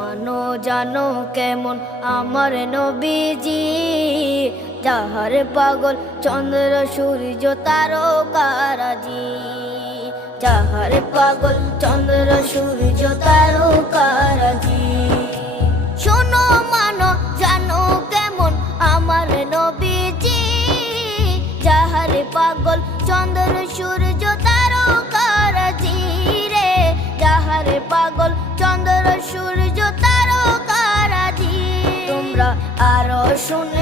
মানো জানো কেমন আমার নবীজি, যাহার পাগল চন্দ্র সূর্য তারকারাজি, যাহার পাগল চন্দ্র সূর্য তারকারাজি। শোনো মানো জানো কেমন আমার নবীজি, যাহার পাগল চন্দ্র সূর্য তারকারাজি রে, যাহার পাগল চন্দ্র সূর্য তারকারাজি। তোমরা আরো শুনে